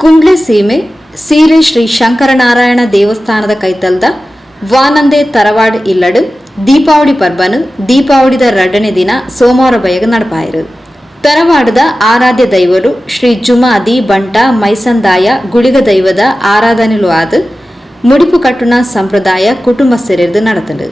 ಕುಂಬ್ಳೆ ಸೀಮೆ ಸೀರೆ ಶ್ರೀ ಶಂಕರನಾರಾಯಣ ದೇವಸ್ಥಾನದ ಕೈತಲ್ದ ವಾನಂದೆ ತರವಾಡ್ ಇಲ್ಲಡು ದೀಪಾವಳಿ ಪರ್ಬನು ದೀಪಾವಳಿದ 2ನೇ ದಿನ ಸೋಮವಾರ ಬಯಗ ನಡಪಾಯಿರು. ತರವಾಡದ ಆರಾಧ್ಯ ದೈವರು ಶ್ರೀ ಜುಮಾದಿ ಬಂಟ ಮೈಸಂದಾಯ ಗುಳಿಗ ದೈವದ ಆರಾಧನೆಲು ಆದ ಮುಡಿಪು ಕಟ್ಟುನ ಸಂಪ್ರದಾಯ ಕುಟುಂಬ ಸೇರಿದು ನಡೆತಲು.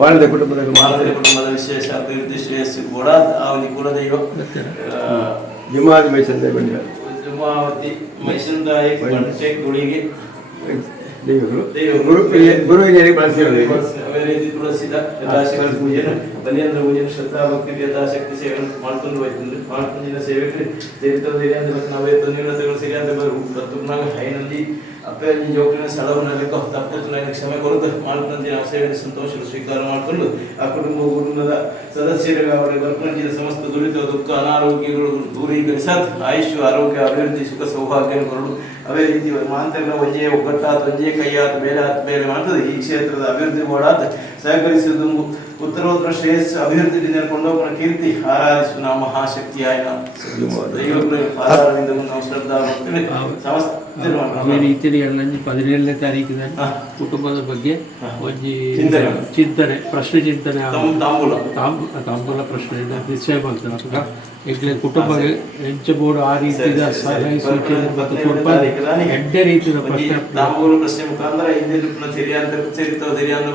ವಾಳದ ಕುಟುಂಬದ ವಿಶೇಷ ಅಭಿವೃದ್ಧಿ ಶ್ರೇಯಸ್ಸು ಕೂಡ ಅವನಿ ಕುಲದೈವ ಜುಮಾದಿ ಮೈಸಂದಾಯ ಬಂಡ ಜುಮಾವತಿ ಮೈಸಂದಾಯ ಬಂಟೆ ಗುಳಿಗೆ ಗುರುವಿಗೆ ಬಳಸಿರೋದು ತುಳಸಿದ ಯಥಾಶಕ್ತಿ ಪೂಜೆನ ಬಲಿಯಂದ್ರ ಪೂಜೆನ ಶ್ರದ್ಧಾ ಭಕ್ತಿ ಯಥಾಶಕ್ತಿ ಸೇವೆ ಮಾಡ್ಕೊಂಡು ಹೋಯ್ತಂದ್ರೆ ಮಾಡ್ಕೊಂಡಿನ ಸೇವೆಗೆ ಸೇರಿತ ನಾವೇ ನ್ಯೂನತೆಗಳು ಸರಿಯಾದ ಬರು ಬತ್ತುನಾಗ ಹೈನಲ್ಲಿ ಅಪ್ಪಿ ಜೋಕಿನ ಸ್ಥಳವನ್ನೆಲ್ಲ ತಪ್ಪು ನನಗೆ ಕ್ಷಮೆ ಕೊರತೆ ಮಾಡ್ಕೊಂಡಿ ಆ ಸೇವೆಯನ್ನು ಸಂತೋಷ ಸ್ವೀಕಾರ ಮಾಡಿಕೊಂಡು ಆ ಕುಟುಂಬದ ಸದಸ್ಯರಿಗೆ ಅವರಿಗೆ ಬರ್ಕೊಂಡಿ ಸಮಸ್ತ ದುರಿತ ದುಃಖ ಅನಾರೋಗ್ಯಗಳು ದೂರೀಕರಿಸತ್ ಆಯುಷ್ಯ ಆರೋಗ್ಯ ಅಭಿವೃದ್ಧಿ ಸುಖ ಸೌಭಾಗ್ಯ ಕೊರಡು ಅವೇ ರೀತಿ ಮಾಂತರ್ನ ಒಂಜೆ ಒಗ್ಗಟ್ಟಾದ ಒಂಜೆ ಕೈಯಾದ ಬೇರೆ ಮಾಡ್ತದೆ ಈ ಕ್ಷೇತ್ರದ ಅಭಿವೃದ್ಧಿ ಮಾಡಾದ ಸಹಕರಿಸುವುದು ಉತ್ತರೋತ್ತರ ಶ್ರೇಯಸ್ಸು ಅಭಿವೃದ್ಧಿ ಕೊಂಡೋಗನ ಕೀರ್ತಿ ಆರಾಧಿಸು ನಾ ಮಹಾಶಕ್ತಿಯಾಯ ನಾವು ಶ್ರದ್ಧಾ ಅದೇ ರೀತಿಯಲ್ಲಿ 17ನೇ ತಾರೀಕಿನ ಕುಟುಂಬದ ಬಗ್ಗೆ ಒಂಜಿ ಚಿಂತನೆ ಪ್ರಶ್ನೆ ಚಿಂತನೆ ತಾಂಬೂಲ ಪ್ರಶ್ನೆ ನಿಶ್ಚಯ ಮಾಡ್ತಾರೆ ಈಗಲೇ ಕುಟುಂಬ ಹೆಂಚಬೋಡು ಆ ರೀತಿಯ ಸಲಹೆ ಸೂಚನೆ ಮತ್ತು ಕೊಡ್ಬಾರ್ದು ಎಡ್ಡೆ ರೀತಿಯ ಪ್ರಶ್ನೆ ತಾಂಬೂಲ ಪ್ರಶ್ನೆ ಮುಖಾಂತರ ಹಿಂದಿನ ತೆರಿಯಾಂದ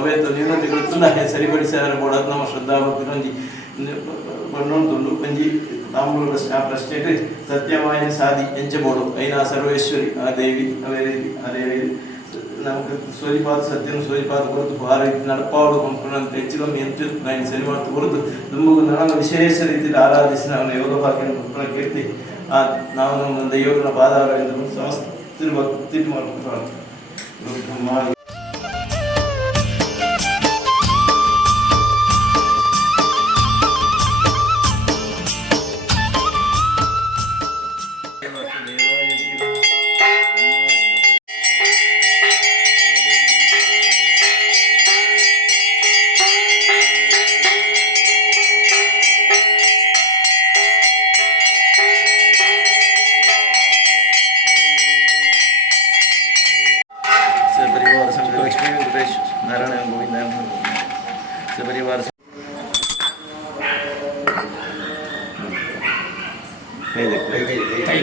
ಅವೇತ ನ್ಯೂನತೆಗಳು ಸರಿಪಡಿಸಾರ ಬೋಡಾದ ನಮ್ಮ ಶ್ರದ್ಧಾ ಭಕ್ತಿ ಬಣ್ಣೊಂದು ಒಂಜಿ ತಾಂಬೂಲ ಪ್ರಶ್ನೆ ಆ ಪ್ರಶ್ನೆಗೆ ಸತ್ಯವಾಯಿನ ಸಾಧಿ ಎಂಚಬೋಡು ಐನಾ ಸರ್ವೇಶ್ವರಿ ಆ ದೇವಿ ಅವೇ ರೀತಿ ಅದೇ ನಮಗೆ ಸೋಜಿಪಾದ ಸತ್ಯನು ಸೋಜಿಪಾದ ಹೊರತು ಆ ರೀತಿ ನಡಪಾಡು ಕೊಂಡ್ಕೊಂಡಂತ ಹೆಚ್ಚಿಗೊಮ್ಮೆ ಎಂಟು ನಾನು ಸರಿ ಮಾಡ್ತು ಹೊರತು ನಮಗೂ ನಾನು ವಿಶೇಷ ರೀತಿಯಲ್ಲಿ ಆರಾಧಿಸಿ ನಾವು ಯೋಗ ಭಾಗ್ಯ ಕೀರ್ತಿ ನಾವು ನಮ್ಮ ದೈವಗಳ ಪಾದಾರವಿಂದ ಸಮಸ್ತ ಭಕ್ತಿ ಮಾಡ್ಕೊಂಡು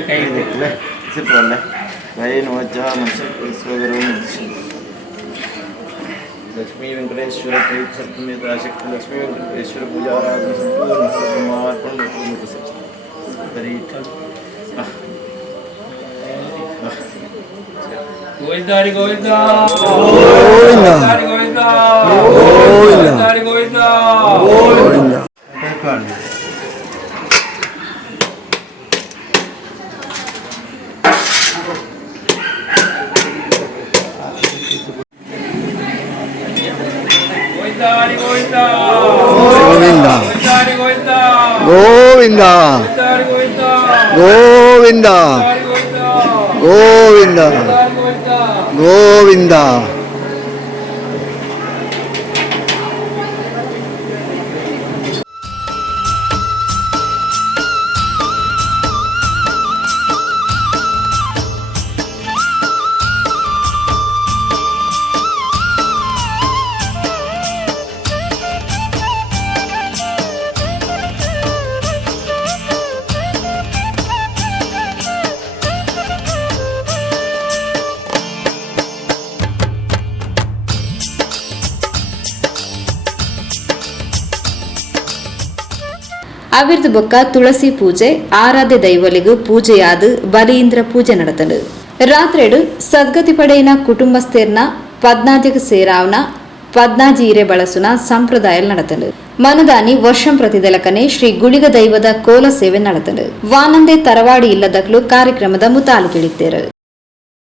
ಕೈ ಸಿಪ್ಪಲ್ಲ ಗಯೇನ ವಜ್ಜಾ ಮನುಷ್ಯ ಸ್ವಗರವು लक्ष्मी वेंकटेश्वर सप्तमी आशक्ति लक्ष्मी वेंकटेश्वर पूजा आराधना संपूर्ण समर्पण गोविंदारी गोविंदा गोविंदारी गोविंदा गोविंदारी गोविंदा गोविंदा गोविंदा गोविंदा गोविंदा गोविंदा ಅವಿರ್ದ ಬೊಕ್ಕ ತುಳಸಿ ಪೂಜೆ ಆರಾಧ್ಯ ದೈವಲಿಗೂ ಪೂಜೆಯಾದ ಬಲಿಯಿಂದ್ರ ಪೂಜೆ ನಡೆತಲು ರಾತ್ರೆಡು ಸದ್ಗತಿ ಪಡೆಯಿನ ಕುಟುಂಬಸ್ಥೇರ್ನ ಪದ್ನಾಜಿಗೆ ಸೇರಾವ್ನ ಪದ್ನಾಜಿ ಈರೆ ಬಳಸುನ ಸಂಪ್ರದಾಯ ನಡೆತಲು ಮನದಾನಿ ವರ್ಷಂ ಪ್ರತಿದಲಕನೆ ಶ್ರೀ ಗುಳಿಗ ದೈವದ ಕೋಲ ಸೇವೆ ನಡೆತಲು ವಾನಂದೆ ತರವಾಡಿ ಇಲ್ಲದಕ್ಲು ಕಾರ್ಯಕ್ರಮದ ಮುತಾಲು ಕೇಳಿದ್ದೇರು.